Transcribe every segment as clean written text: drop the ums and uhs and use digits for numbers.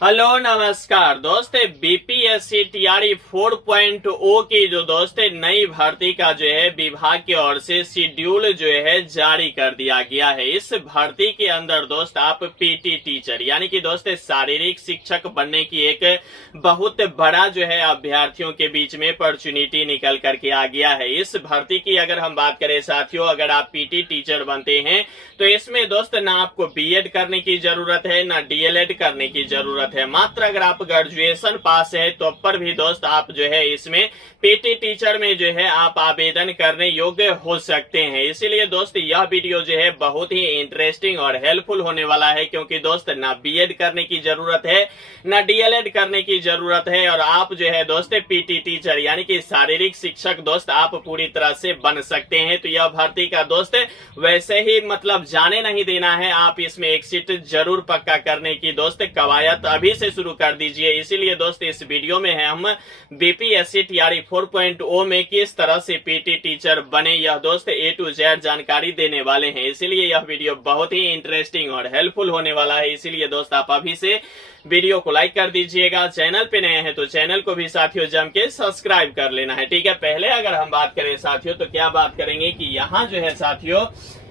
Hello नमस्कार दोस्त, BPSC TRE 4.0 की जो दोस्त नई भर्ती का जो है विभाग की ओर से शेड्यूल जो है जारी कर दिया गया है। इस भर्ती के अंदर दोस्त आप पीटी टीचर यानी कि दोस्त शारीरिक शिक्षक बनने की एक बहुत बड़ा जो है अभ्यर्थियों के बीच में अपॉर्चुनिटी निकल करके आ गया है। इस भर्ती की अगर हम बात करें साथियों, अगर आप पीटी टीचर बनते हैं तो इसमें दोस्त ना आपको बीएड करने की जरूरत है ना डीएलएड करने की जरूरत है। मात्र अगर आप ग्रेजुएशन पास है तो पर भी दोस्त आप जो है इसमें पीटी टीचर में जो है आप आवेदन करने योग्य हो सकते हैं। इसीलिए दोस्त यह वीडियो जो है बहुत ही इंटरेस्टिंग और हेल्पफुल होने वाला है, क्योंकि दोस्त ना बीएड करने की जरूरत है ना डीएलएड करने की जरूरत है और आप जो है दोस्त पीटी टीचर यानी कि शारीरिक शिक्षक दोस्त आप पूरी तरह से बन सकते हैं। तो यह भर्ती का दोस्त वैसे ही मतलब जाने नहीं देना है, आप इसमें एक सीट जरूर पक्का करने की दोस्त कवायद अभी से शुरू कर दीजिए। इसीलिए दोस्त इस वीडियो में है हम बीपीएससी टीआरई 4.0 में किस तरह से पीटी टीचर बने यह दोस्त ए टू जेड जानकारी देने वाले हैं। इसीलिए यह वीडियो बहुत ही इंटरेस्टिंग और हेल्पफुल होने वाला है। इसीलिए दोस्त आप अभी से वीडियो को लाइक कर दीजिएगा। चैनल पे नए हैं तो चैनल को भी साथियों जम के सब्सक्राइब कर लेना है, ठीक है। पहले अगर हम बात करें साथियों तो क्या बात करेंगे कि यहाँ जो है साथियों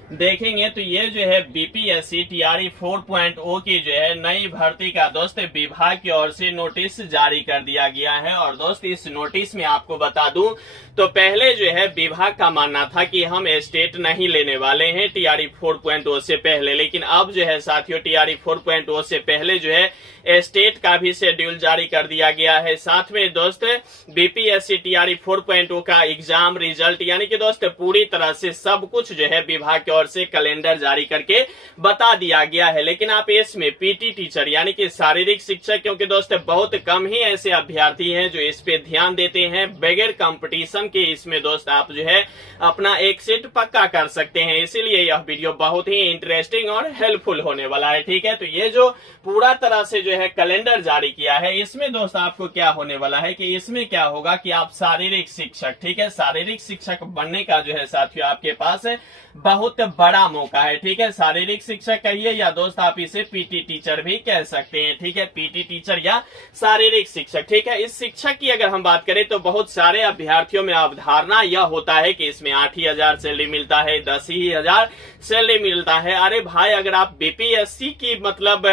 देखेंगे तो ये जो है बीपीएससी टीआरई 4.0 की जो है नई भर्ती का दोस्त विभाग की ओर से नोटिस जारी कर दिया गया है। और दोस्त इस नोटिस में आपको बता दूं तो पहले जो है विभाग का मानना था कि हम स्टेट नहीं लेने वाले हैं टीआरई 4.0 से पहले, लेकिन अब जो है साथियों टीआरई 4.0 से पहले जो है स्टेट का भी शेड्यूल जारी कर दिया गया है। साथ में दोस्त बीपीएससी टीआरई 4.0 का एग्जाम रिजल्ट यानी कि दोस्त पूरी तरह से सब कुछ जो है विभाग की ओर से कैलेंडर जारी करके बता दिया गया है। लेकिन आप इसमें पीटी टीचर यानी कि शारीरिक शिक्षक, क्योंकि दोस्त बहुत कम ही ऐसे अभ्यर्थी हैं जो इस पे ध्यान देते हैं, बगैर कंपटीशन के इसमें दोस्त आप जो है अपना एक सीट पक्का कर सकते हैं। इसीलिए यह वीडियो बहुत ही इंटरेस्टिंग और हेल्पफुल होने वाला है, ठीक है। तो ये जो पूरा तरह से जो है कैलेंडर जारी किया है इसमें दोस्त आपको क्या होने वाला है कि इसमें क्या होगा कि आप शारीरिक शिक्षक, ठीक है, शारीरिक शिक्षक बनने का जो है साथियों आपके पास है बहुत बड़ा मौका है, ठीक है। शारीरिक शिक्षक कहिए या दोस्त आप इसे पीटी टीचर भी कह सकते हैं, ठीक है। पीटी टीचर या शारीरिक शिक्षक, ठीक है। इस शिक्षक की अगर हम बात करें तो बहुत सारे अभ्यर्थियों में अवधारणा यह होता है कि इसमें 8,000 सैलरी मिलता है, 10,000 सैलरी मिलता है। अरे भाई, अगर आप बीपीएससी की मतलब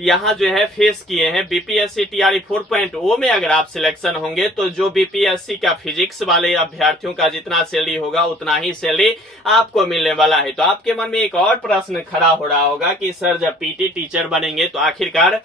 यहाँ जो है फेस किए हैं, बीपीएससी टीआरई 4.0 में अगर आप सिलेक्शन होंगे तो जो बीपीएससी का फिजिक्स वाले अभ्यर्थियों का जितना सैलरी होगा उतना ही सैलरी आपको मिलने वाला है। तो आपके मन में एक और प्रश्न खड़ा हो रहा होगा कि सर जब पीटी टीचर बनेंगे तो आखिरकार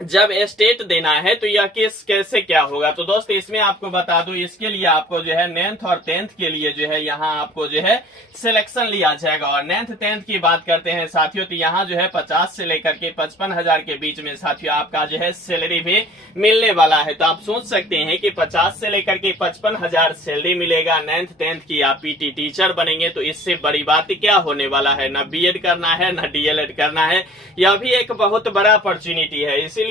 जब स्टेट देना है तो यह कैसे क्या होगा। तो दोस्त इसमें आपको बता दूं, इसके लिए आपको जो है 9th और 10th के लिए जो है यहाँ आपको जो है सिलेक्शन लिया जाएगा। और 9th 10th की बात करते हैं साथियों तो यहाँ जो है 50 से लेकर के 55,000 के बीच में साथियों आपका जो है सैलरी भी मिलने वाला है। तो आप सोच सकते हैं कि 50 से लेकर के 55,000 सैलरी मिलेगा 9th 10th की, आप पीटी टीचर बनेंगे तो इससे बड़ी बात क्या होने वाला है। ना बीएड करना है ना डीएलएड करना है, यह भी एक बहुत बड़ा अपॉर्चुनिटी है। इसलिए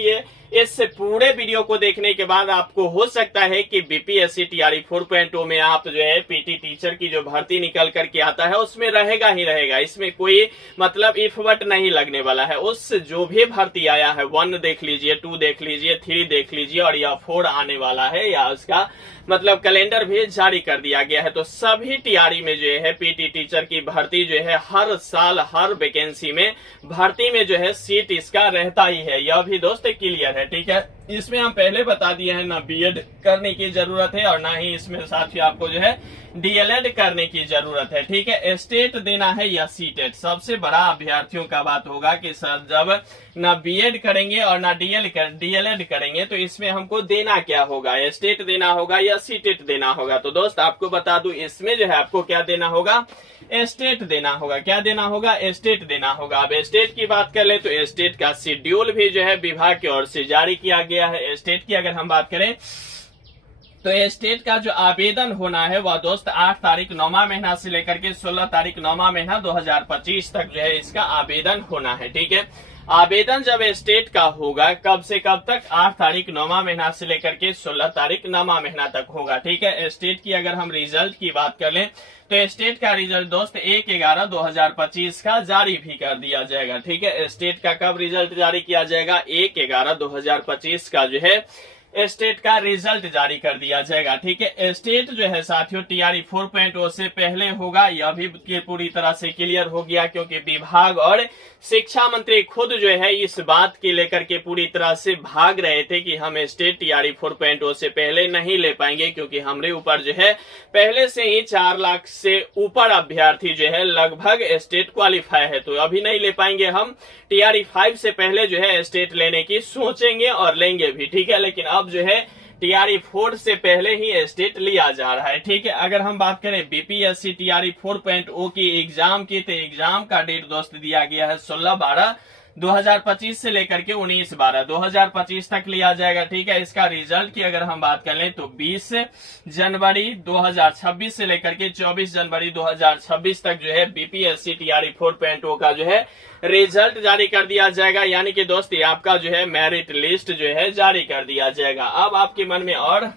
इस पूरे वीडियो को देखने के बाद आपको हो सकता है कि बीपीएससी टीआरई 4.0 में आप जो है पीटी टीचर की जो भर्ती निकल करके आता है उसमें रहेगा ही रहेगा, इसमें कोई मतलब इफ बट नहीं लगने वाला है। उस जो भी भर्ती आया है 1 देख लीजिए, 2 देख लीजिए, 3 देख लीजिए और या 4 आने वाला है या उसका मतलब कैलेंडर भी जारी कर दिया गया है। तो सभी टीआरई में जो है पीटी टीचर की भर्ती जो है हर साल हर वैकेंसी में भर्ती में जो है सीट इसका रहता ही है, यह भी दोस्त क्लियर है, ठीक है। इसमें हम पहले बता दिए हैं ना बीएड करने की जरूरत है और ना ही इसमें साथियों आपको जो है डीएलएड करने की जरूरत है, ठीक है। स्टेट देना है या सीटेट, सबसे बड़ा अभ्यर्थियों का बात होगा कि सर जब ना बीएड करेंगे और ना डीएलएड करेंगे तो इसमें हमको देना क्या होगा, स्टेट देना होगा या सीटेट देना होगा। तो दोस्त आपको बता दूं इसमें जो है आपको क्या देना होगा, स्टेट देना होगा। क्या देना होगा, स्टेट देना होगा। अब स्टेट की बात कर ले तो स्टेट का शेड्यूल भी जो है विभाग की ओर से जारी किया गया है। स्टेट की अगर हम बात करें तो स्टेट का जो आवेदन होना है वह दोस्त 8 तारीख 9वां महीना से लेकर के 16 तारीख 9वां महीना 2025 तक जो है इसका आवेदन होना है, ठीक है। आवेदन जब स्टेट का होगा कब से कब तक, 8 तारीख 9वां महीना से लेकर के 16 तारीख 9वां महीना तक होगा। ठीक है, स्टेट की अगर हम रिजल्ट की बात कर लें तो स्टेट का रिजल्ट दोस्त 1/11/2025 का जारी भी कर दिया जाएगा। ठीक है, स्टेट का कब रिजल्ट जारी किया जाएगा, 1/11/2025 का जो है स्टेट का रिजल्ट जारी कर दिया जाएगा। ठीक है, स्टेट जो है साथियों TRE 4.0 से पहले होगा, यह भी पूरी तरह से क्लियर हो गया, क्योंकि विभाग और शिक्षा मंत्री खुद जो है इस बात की लेकर के पूरी तरह से भाग रहे थे कि हम स्टेट TRE 4.0 से पहले नहीं ले पाएंगे, क्योंकि हमारे ऊपर जो है पहले से ही 4 लाख से ऊपर अभ्यर्थी जो है लगभग स्टेट क्वालिफाई है, तो अभी नहीं ले पाएंगे। हम TRE 5 से पहले जो है स्टेट लेने की सोचेंगे और लेंगे भी। ठीक है, लेकिन अब जो है TRE 4 से पहले ही स्टेट लिया जा रहा है। ठीक है, अगर हम बात करें BPSC TRE 4.0 की एग्जाम की, तो एग्जाम का डेट दोस्त दिया गया है 16/12/2025 से लेकर के 19/12/2025 तक लिया जाएगा। ठीक है, इसका रिजल्ट की अगर हम बात कर लें तो 20 जनवरी 2026 से लेकर के 24 जनवरी 2026 तक जो है BPSC TRE 4.0 का जो है रिजल्ट जारी कर दिया जाएगा। यानी कि दोस्त ये आपका जो है मेरिट लिस्ट जो है जारी कर दिया जाएगा। अब आपके मन में और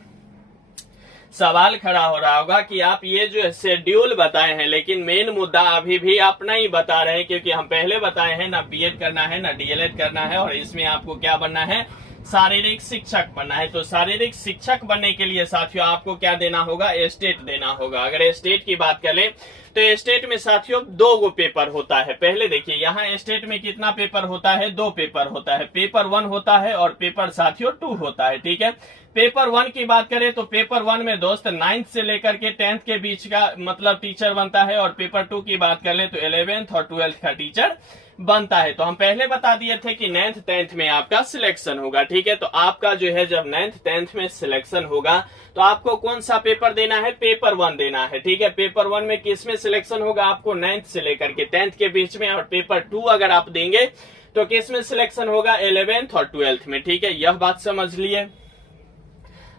सवाल खड़ा हो रहा होगा कि आप ये जो शेड्यूल बताए हैं, लेकिन मेन मुद्दा अभी भी आप नहीं बता रहे हैं, क्योंकि हम पहले बताए हैं ना B.Ed करना है ना DLED करना है, और इसमें आपको क्या बनना है, शारीरिक शिक्षक बनना है। तो शारीरिक शिक्षक बनने के लिए साथियों आपको क्या देना होगा, स्टेट देना होगा। अगर स्टेट की बात करें तो स्टेट में साथियों 2 पेपर होता है। पहले देखिए यहाँ स्टेट में कितना पेपर होता है, 2 पेपर होता है। पेपर 1 होता है और पेपर साथियों 2 होता है। ठीक है, पेपर 1 की बात करें तो पेपर 1 में दोस्त 9th से लेकर के 10th के बीच का मतलब टीचर बनता है, और पेपर 2 की बात कर ले तो 11th और 12th का टीचर बनता है। तो हम पहले बता दिए थे कि 9th 10th में आपका सिलेक्शन होगा। ठीक है, तो आपका जो है जब 9th 10th में सिलेक्शन होगा तो आपको कौन सा पेपर देना है, पेपर 1 देना है। ठीक है, पेपर 1 में किस में सिलेक्शन होगा, आपको 9th से लेकर के 10th के बीच में, और पेपर 2 अगर आप देंगे तो किस में सिलेक्शन होगा, 11th और 12th में। ठीक है, यह बात समझ लिए।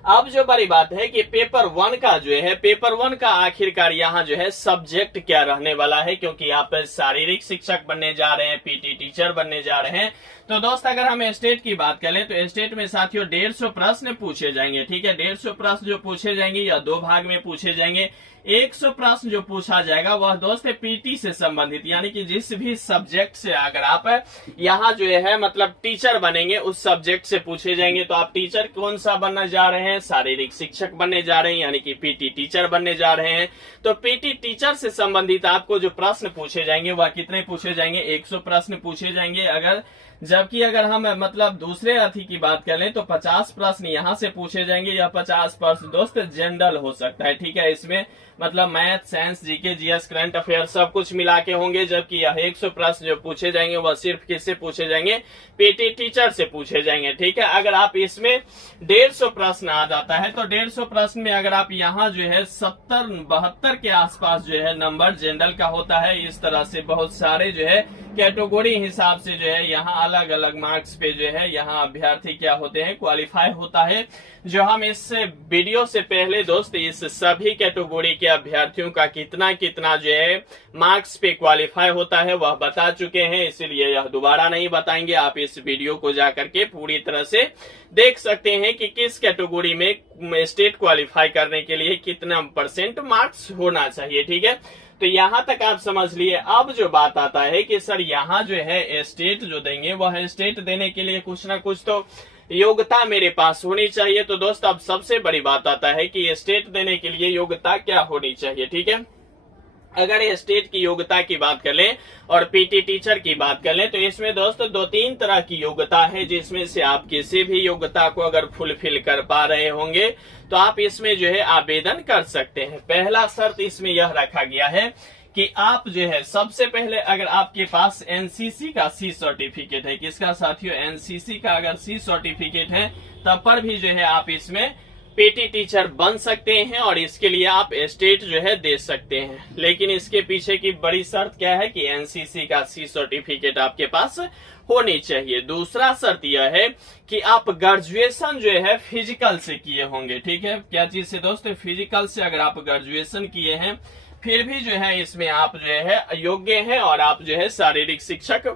अब जो बड़ी बात है कि पेपर 1 का जो है, पेपर 1 का आखिरकार यहाँ जो है सब्जेक्ट क्या रहने वाला है, क्योंकि आप शारीरिक शिक्षक बनने जा रहे हैं, PT टीचर बनने जा रहे हैं। तो दोस्त अगर हम स्टेट की बात करें तो स्टेट में साथियों 150 प्रश्न पूछे जाएंगे। ठीक है, 150 प्रश्न जो पूछे जाएंगे या 2 भाग में पूछे जाएंगे। 100 प्रश्न जो पूछा जाएगा वह दोस्त PT से संबंधित, यानी कि जिस भी सब्जेक्ट से अगर आप यहाँ जो है मतलब टीचर बनेंगे उस सब्जेक्ट से पूछे जाएंगे। तो आप टीचर कौन सा बनने जा रहे हैं, शारीरिक शिक्षक बनने जा रहे हैं, यानी कि PT टीचर बनने जा रहे हैं। तो PT टीचर से संबंधित आपको जो प्रश्न पूछे जाएंगे वह कितने पूछे जाएंगे, 100 प्रश्न पूछे जाएंगे। जबकि अगर हम मतलब दूसरे अथी की बात करें तो 50 प्रश्न यहाँ से पूछे जाएंगे, या 50 प्रश्न दोस्त जनरल हो सकता है। ठीक है, इसमें मतलब math, science, GK, GS, current affair सब कुछ मिला के होंगे। जबकि यह 100 प्रश्न जो पूछे जाएंगे वह सिर्फ किससे पूछे जाएंगे, PT टीचर से पूछे जाएंगे। ठीक है, अगर आप इसमें 150 प्रश्न आ जाता है तो 150 प्रश्न में अगर आप यहाँ जो है 70-72 के आसपास जो है नंबर जनरल का होता है। इस तरह से बहुत सारे जो है कैटेगरी हिसाब से जो है यहाँ अलग अलग मार्क्स पे जो है यहाँ अभ्यर्थी क्या होते हैं, क्वालिफाई होता है। जो हम इस वीडियो से पहले दोस्त इस सभी कैटेगरी के अभ्यर्थियों का कितना कितना जो है मार्क्स पे क्वालिफाई होता है वह बता चुके हैं, इसीलिए यह दोबारा नहीं बताएंगे। आप इस वीडियो को जाकर के पूरी तरह से देख सकते हैं कि किस कैटेगरी में स्टेट क्वालिफाई करने के लिए कितना % मार्क्स होना चाहिए। ठीक है, तो यहाँ तक आप समझ लिए। अब जो बात आता है कि सर यहाँ जो है स्टेट जो देंगे वह स्टेट देने के लिए कुछ ना कुछ तो योग्यता मेरे पास होनी चाहिए। तो दोस्त अब सबसे बड़ी बात आता है कि स्टेट देने के लिए योग्यता क्या होनी चाहिए। ठीक है, अगर स्टेट की योग्यता की बात कर लें और PT टीचर की बात कर लें तो इसमें दोस्तों 2-3 तरह की योग्यता है, जिसमें से आप किसी भी योग्यता को अगर फुलफिल कर पा रहे होंगे तो आप इसमें जो है आवेदन कर सकते हैं। पहला शर्त इसमें यह रखा गया है कि आप जो है सबसे पहले अगर आपके पास NCC का C सर्टिफिकेट है, किसका साथियों, NCC का अगर C सर्टिफिकेट है तब पर भी जो है आप इसमें PT टीचर बन सकते हैं, और इसके लिए आप स्टेट जो है दे सकते हैं। लेकिन इसके पीछे की बड़ी शर्त क्या है कि NCC का C सर्टिफिकेट आपके पास होनी चाहिए। दूसरा शर्त यह है कि आप ग्रेजुएशन जो है फिजिकल से किए होंगे। ठीक है, क्या चीज से दोस्तों, फिजिकल से अगर आप ग्रेजुएशन किए हैं फिर भी जो है इसमें आप जो है योग्य हैं और आप जो है शारीरिक शिक्षक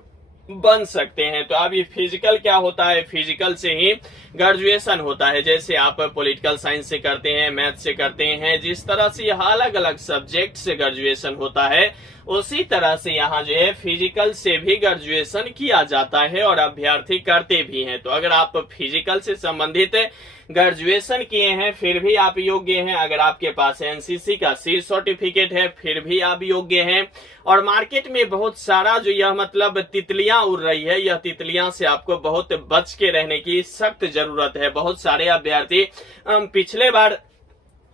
बन सकते हैं। तो अब ये फिजिकल क्या होता है, फिजिकल से ही ग्रेजुएशन होता है। जैसे आप पॉलिटिकल साइंस से करते हैं, मैथ से करते हैं, जिस तरह से यह अलग अलग सब्जेक्ट से ग्रेजुएशन होता है, उसी तरह से यहाँ जो है फिजिकल से भी ग्रेजुएशन किया जाता है और अभ्यर्थी करते भी हैं। तो अगर आप फिजिकल से संबंधित ग्रेजुएशन किए हैं फिर भी आप योग्य हैं, अगर आपके पास एनसीसी का सी सर्टिफिकेट है फिर भी आप योग्य हैं। और मार्केट में बहुत सारा जो यह मतलब तितलियां उड़ रही है, यह तितलियां से आपको बहुत बच के रहने की सख्त जरूरत है। बहुत सारे अभ्यर्थी पिछले बार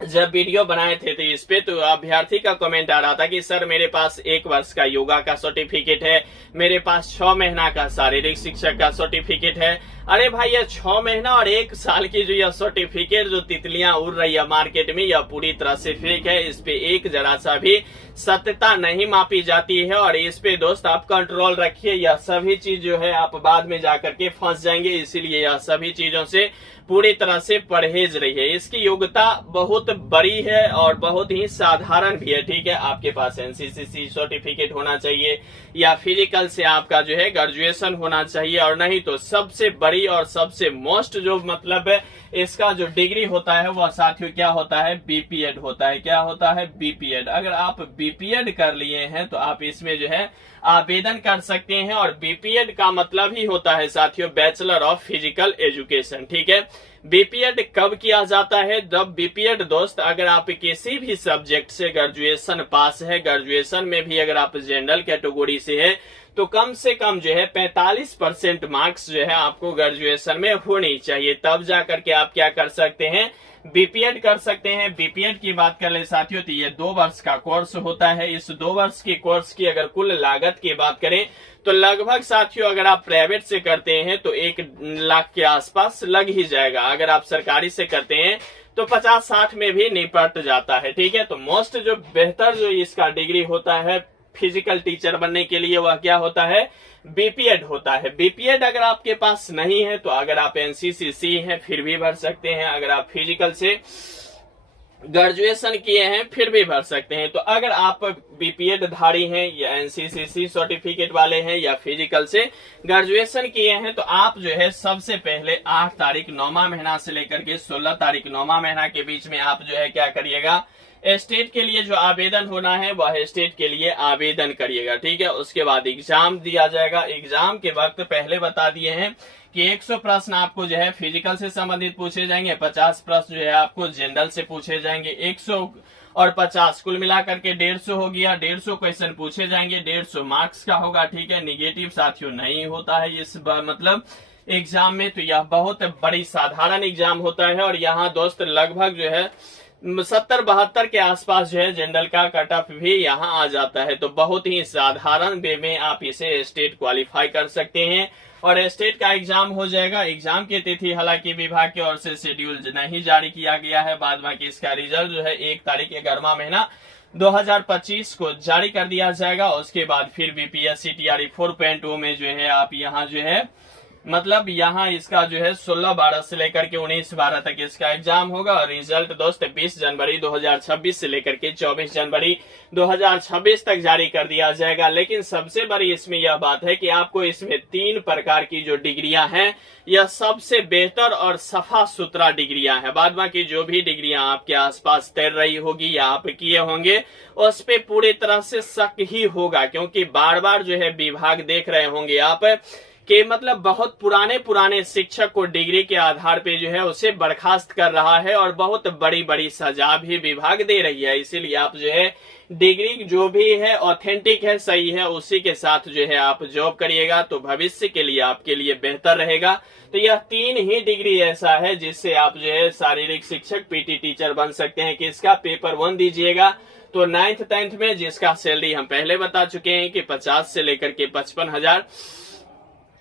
जब वीडियो बनाए थे तो इस पे तो अभ्यर्थी का कमेंट आ रहा था कि सर मेरे पास 1 वर्ष का योगा का सर्टिफिकेट है, मेरे पास 6 महीना का शारीरिक शिक्षक का सर्टिफिकेट है। अरे भाई, यह 6 महीना और 1 साल की जो यह सर्टिफिकेट जो तितलियां उड़ रही है मार्केट में, यह पूरी तरह से फेक है। इस पे एक जरा सा भी सत्यता नहीं मापी जाती है और इस पे दोस्त आप कंट्रोल रखिए। यह सभी चीज जो है आप बाद में जाकर के फंस जाएंगे, इसीलिए यह सभी चीजों से पूरी तरह से परहेज रहिए। इसकी योग्यता बहुत बड़ी है और बहुत ही साधारण भी है। ठीक है, आपके पास एनसीसी सर्टिफिकेट होना चाहिए या फिजिकल से आपका जो है ग्रेजुएशन होना चाहिए, और नहीं तो सबसे बड़ी और सबसे मोस्ट जो मतलब है इसका जो डिग्री होता है वह साथियों क्या होता है, बीपीएड होता है। क्या होता है, बीपीएड। अगर आप बीपीएड कर लिए हैं तो आप इसमें जो है आवेदन कर सकते हैं। और बीपीएड का मतलब ही होता है साथियों बैचलर ऑफ फिजिकल एजुकेशन। ठीक है, बीपीएड कब किया जाता है, जब बीपीएड दोस्त अगर आप किसी भी सब्जेक्ट से ग्रेजुएशन पास है, ग्रेजुएशन में भी अगर आप जनरल कैटेगरी से है तो कम से कम जो है 45% मार्क्स जो है आपको ग्रेजुएशन में होनी चाहिए, तब जाकर के आप क्या कर सकते हैं, बीपीएड कर सकते हैं। बीपीएड की बात कर ले साथियों तो ये 2 वर्ष का कोर्स होता है। इस 2 वर्ष के कोर्स की अगर कुल लागत की बात करें तो लगभग साथियों अगर आप प्राइवेट से करते हैं तो 1 लाख के आसपास लग ही जाएगा। अगर आप सरकारी से करते हैं तो 50-60 में भी निपट जाता है। ठीक है, तो मोस्ट जो बेहतर जो इसका डिग्री होता है फिजिकल टीचर बनने के लिए वह क्या होता है, बीपीएड होता है। बीपीएड अगर आपके पास नहीं है तो अगर आप एनसीसी हैं फिर भी भर सकते हैं, अगर आप फिजिकल से ग्रेजुएशन किए हैं फिर भी भर सकते हैं। तो अगर आप बीपीएड धारी हैं या एनसीसी सर्टिफिकेट वाले हैं या फिजिकल से ग्रेजुएशन किए हैं तो आप जो है सबसे पहले 8 तारीख 9वां महीना से लेकर के 16 तारीख 9वां महीना के बीच में आप जो है क्या करिएगा, स्टेट के लिए जो आवेदन होना है वह स्टेट के लिए आवेदन करिएगा। ठीक है, उसके बाद एग्जाम दिया जाएगा। एग्जाम के वक्त पहले बता दिए हैं कि 100 प्रश्न आपको जो है फिजिकल से संबंधित पूछे जाएंगे, 50 प्रश्न जो है आपको जनरल से पूछे जाएंगे। 100 और 50 कुल मिलाकर के 150 हो गया। 150 क्वेश्चन पूछे जाएंगे, 150 मार्क्स का होगा। ठीक है, निगेटिव साथियों नहीं होता है इस मतलब एग्जाम में। तो यह बहुत बड़ी साधारण एग्जाम होता है और यहाँ दोस्त लगभग जो है 70-72 के आसपास जो है जनरल का कट ऑफ भी यहाँ आ जाता है। तो बहुत ही साधारण वे में आप इसे स्टेट क्वालिफाई कर सकते हैं और स्टेट का एग्जाम हो जाएगा। एग्जाम की तिथि हालांकि विभाग की ओर से शेड्यूल नहीं जारी किया गया है, बाद बाकी इसका रिजल्ट जो है 1 तारीख 11वां महीना 2025 को जारी कर दिया जाएगा। उसके बाद फिर बीपीएससी टीआरई 4.0 में जो है आप यहाँ जो है मतलब यहाँ इसका जो है 16/12 से लेकर के 19/12 तक इसका एग्जाम होगा और रिजल्ट दोस्त 20 जनवरी 2026 से लेकर के 24 जनवरी 2026 तक जारी कर दिया जाएगा। लेकिन सबसे बड़ी इसमें यह बात है कि आपको इसमें 3 प्रकार की जो डिग्रियां हैं यह सबसे बेहतर और सफा सुथरा डिग्रियां हैं। बाद बाकी जो भी डिग्रियां आपके आसपास तैर रही होगी या आप किए होंगे उस पे पूरी तरह से शक ही होगा, क्योंकि बार बार जो है विभाग देख रहे होंगे आप कि मतलब बहुत पुराने शिक्षक को डिग्री के आधार पे जो है उसे बर्खास्त कर रहा है और बहुत बड़ी बड़ी सजा भी विभाग दे रही है। इसीलिए आप जो है डिग्री जो भी है ऑथेंटिक है, सही है, उसी के साथ जो है आप जॉब करिएगा तो भविष्य के लिए आपके लिए बेहतर रहेगा। तो यह 3 ही डिग्री ऐसा है जिससे आप जो है शारीरिक शिक्षक पीटी टीचर बन सकते हैं। किसका पेपर 1 दीजिएगा तो 9th 10th में, जिसका सैलरी हम पहले बता चुके हैं कि 50 से लेकर के 55,000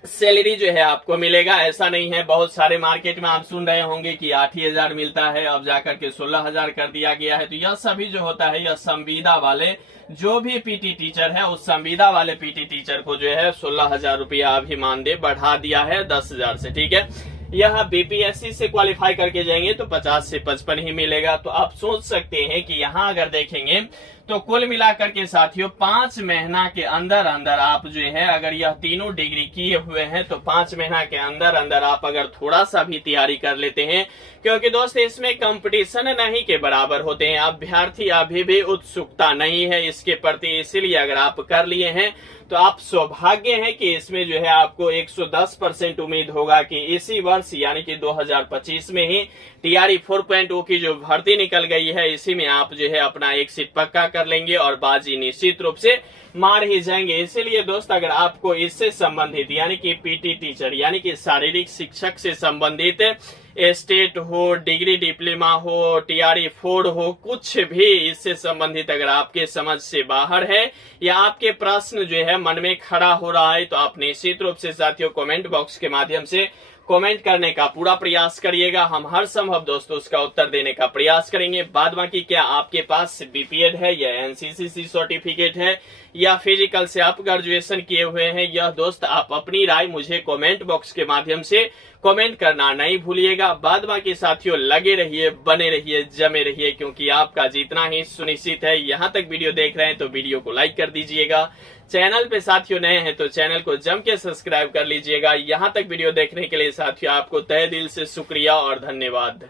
सैलरी जो है आपको मिलेगा। ऐसा नहीं है, बहुत सारे मार्केट में आप सुन रहे होंगे कि 8 ही हजार मिलता है, अब जाकर के 16,000 कर दिया गया है। तो यह सभी जो होता है यह संविदा वाले जो भी पीटी टीचर है उस संविदा वाले पीटी टीचर को जो है 16,000 रुपया अभी मानदेय बढ़ा दिया है 10,000 से। ठीक है, यह बीपीएससी से क्वालिफाई करके जाएंगे तो 50 से 55 ही मिलेगा। तो आप सोच सकते हैं कि यहाँ अगर देखेंगे तो कुल मिलाकर के साथियों 5 महीना के अंदर अंदर आप जो है अगर यह तीनों डिग्री किए हुए हैं तो 5 महीना के अंदर अंदर आप अगर थोड़ा सा भी तैयारी कर लेते हैं, क्योंकि दोस्त इसमें कंपटीशन नहीं के बराबर होते हैं, अभ्यर्थी अभी भी उत्सुकता नहीं है इसके प्रति, इसीलिए अगर आप कर लिए हैं तो आप सौभाग्य हैं कि इसमें जो है आपको 110% उम्मीद होगा कि इसी वर्ष यानी कि 2025 में ही टीआरई 4.0 की जो भर्ती निकल गई है इसी में आप जो है अपना एक सीट पक्का कर लेंगे और बाजी निश्चित रूप से मार ही जाएंगे। इसीलिए दोस्त अगर आपको इससे संबंधित यानी कि पीटी टीचर यानी कि शारीरिक शिक्षक से संबंधित स्टेट हो, डिग्री डिप्लोमा हो, टीआरई 4 हो, कुछ भी इससे संबंधित अगर आपके समझ से बाहर है या आपके प्रश्न जो है मन में खड़ा हो रहा है तो आप निश्चित रूप से साथियों कमेंट बॉक्स के माध्यम से कमेंट करने का पूरा प्रयास करिएगा। हम हर संभव दोस्तों उसका उत्तर देने का प्रयास करेंगे। बाद बाकी क्या आपके पास बीपीएड है या एनसीसीसी सर्टिफिकेट है या फिजिकल से आप ग्रेजुएशन किए हुए हैं, यह दोस्त आप अपनी राय मुझे कमेंट बॉक्स के माध्यम से कमेंट करना नहीं भूलिएगा। बाद बाकी साथियों लगे रहिए, बने रहिए, जमे रहिए, क्योंकि आपका जीतना ही सुनिश्चित है। यहाँ तक वीडियो देख रहे हैं तो वीडियो को लाइक कर दीजिएगा। चैनल पे साथियों नए हैं तो चैनल को जम के सब्सक्राइब कर लीजिएगा। यहाँ तक वीडियो देखने के लिए साथियों आपको तहे दिल से शुक्रिया और धन्यवाद।